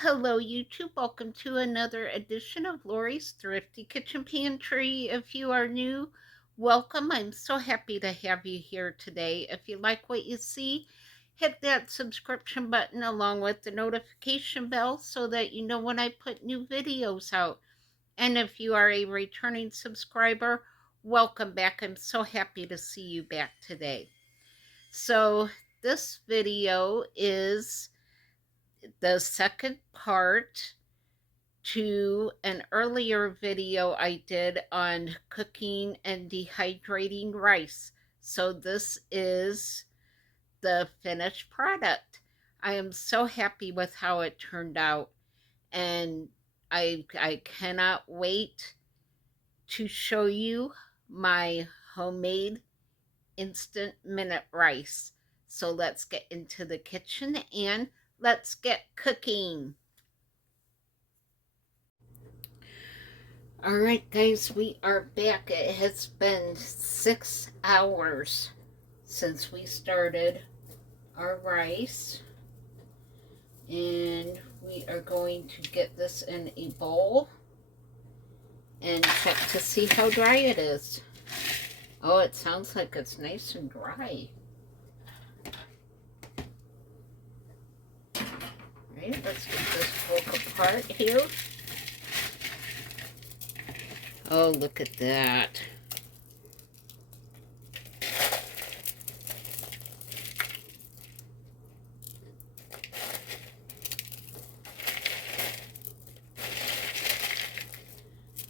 Hello YouTube. Welcome to another edition of Lori's Thrifty Kitchen Pantry. If you are new, welcome. I'm so happy to have you here today. If you like what you see, hit that subscription button along with the notification bell so that you know when I put new videos out. And if you are a returning subscriber, welcome back. I'm so happy to see you back today. So this video is the second part to an earlier video I did on cooking and dehydrating rice. So this is the finished product. I am so happy with how it turned out, and I cannot wait to show you my homemade instant minute rice. So let's get into the kitchen and let's get cooking. All right, guys, we are back. It has been 6 hours since we started our rice, and we are going to get this in a bowl and check to see how dry it is. Oh, it sounds like it's nice and dry. All right, let's get this broke apart here. Oh, look at that.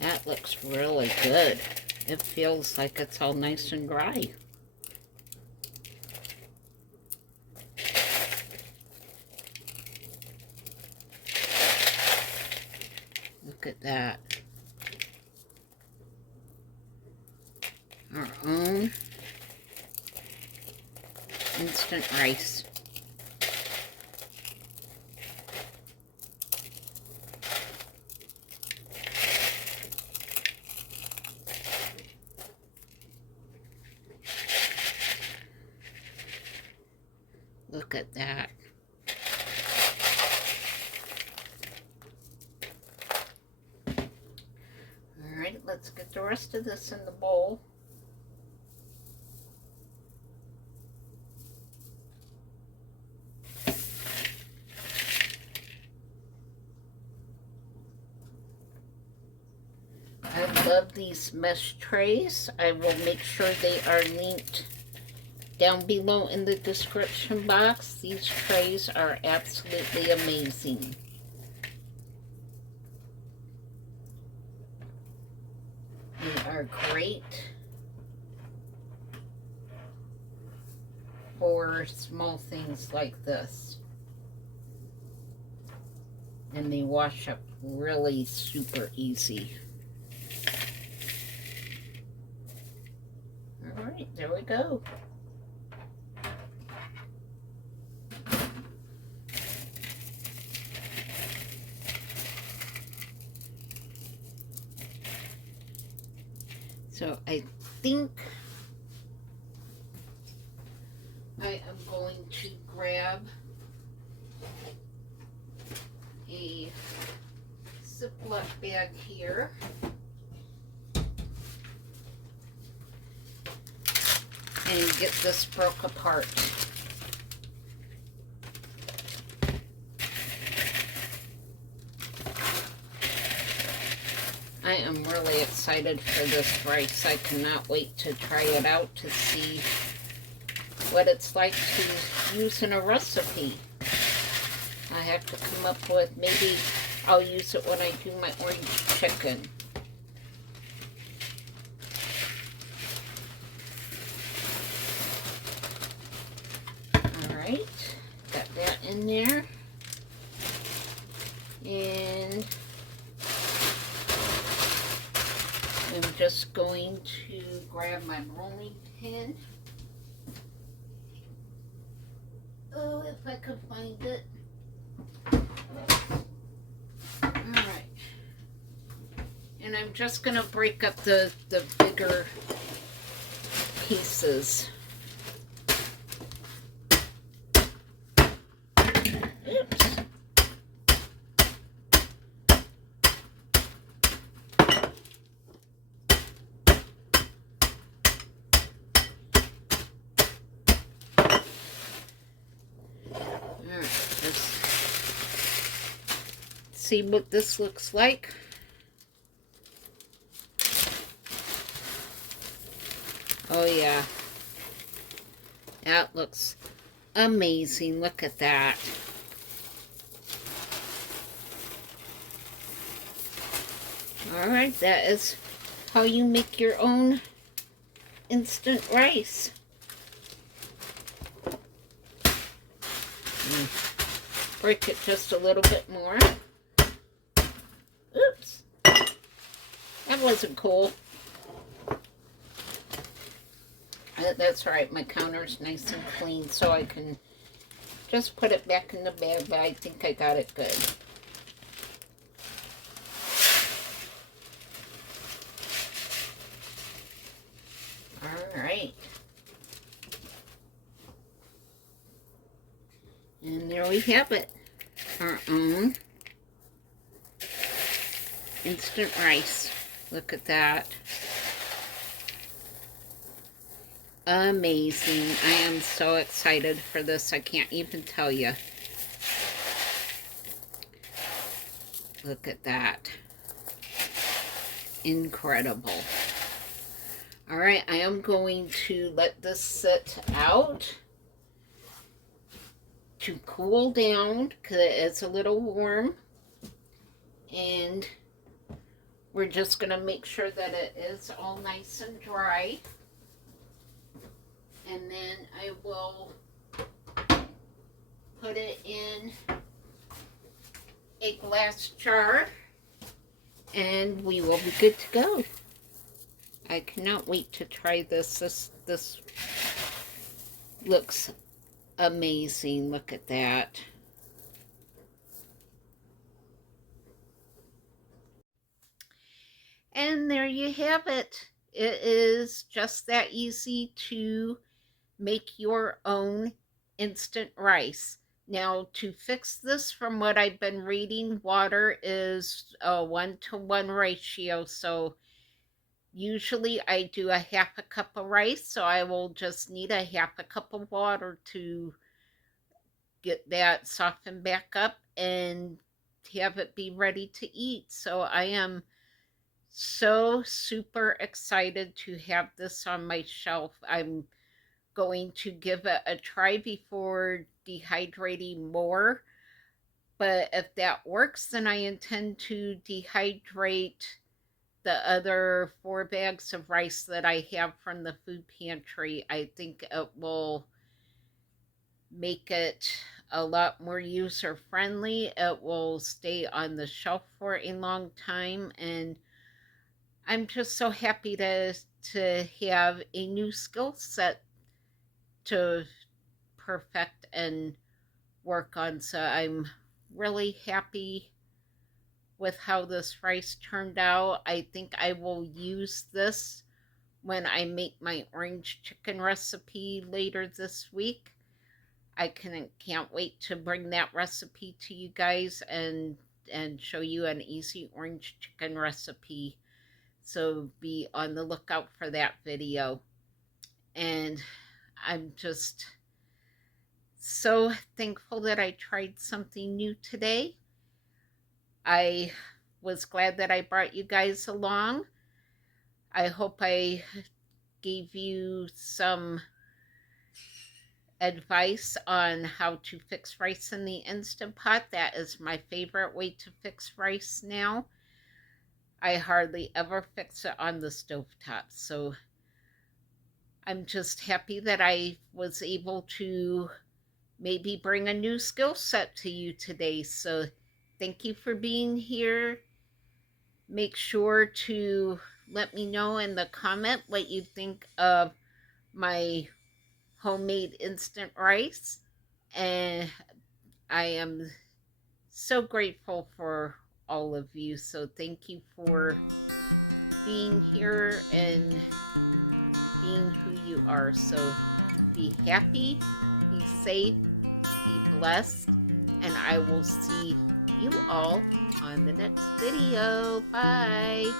That looks really good. It feels like it's all nice and dry. Look at that. Our own instant rice. Look at that. All right, let's get the rest of this in the bowl. I love these mesh trays. I will make sure they are linked down below in the description box. These trays are absolutely amazing. They are great for small things like this. And they wash up really super easy. All right, there we go. So I think I am going to grab a Ziploc bag here and get this broke apart. I am really excited for this rice. I cannot wait to try it out to see what it's like to use in a recipe. I have to come up with, maybe I'll use it when I do my orange chicken. All right, got that in there. And I'm just going to grab my rolling pin. Oh, if I could find it. Alright. And I'm just going to break up the bigger pieces. Oops. see what this looks like. Oh yeah, that looks amazing. Look at that. Alright, that is how you make your own instant rice. Break it just a little bit more. Oops. That wasn't cool. That's right, my counter's nice and clean, so I can just put it back in the bag, but I think I got it good. Alright. And there we have it. Our own instant rice. Look at that. Amazing. I am so excited for this. I can't even tell you. Look at that. Incredible. All right, I am going to let this sit out to cool down because it's a little warm. And we're just going to make sure that it is all nice and dry. And then I will put it in a glass jar and we will be good to go. I cannot wait to try this. This looks amazing. Look at that. And there you have it. It is just that easy to make your own instant rice. Now, to fix this, from what I've been reading, water is a 1-to-1 ratio. So usually I do a half a cup of rice, so I will just need a half a cup of water to get that softened back up and have it be ready to eat. So I am so super excited to have this on my shelf. I'm going to give it a try before dehydrating more. But if that works, then I intend to dehydrate the other 4 bags of rice that I have from the food pantry. I think it will make it a lot more user friendly. It will stay on the shelf for a long time, and I'm just so happy to have a new skill set to perfect and work on. So I'm really happy with how this rice turned out. I think I will use this when I make my orange chicken recipe later this week. I can't wait to bring that recipe to you guys and show you an easy orange chicken recipe. So be on the lookout for that video. And I'm just so thankful that I tried something new today. I was glad that I brought you guys along. I hope I gave you some advice on how to fix rice in the Instant Pot. That is my favorite way to fix rice now. I hardly ever fix it on the stovetop. So I'm just happy that I was able to maybe bring a new skill set to you today. So thank you for being here. Make sure to let me know in the comment what you think of my homemade instant rice. And I am so grateful for all of you. So thank you for being here and being who you are. So be happy, be safe, be blessed, and I will see you all on the next video. Bye.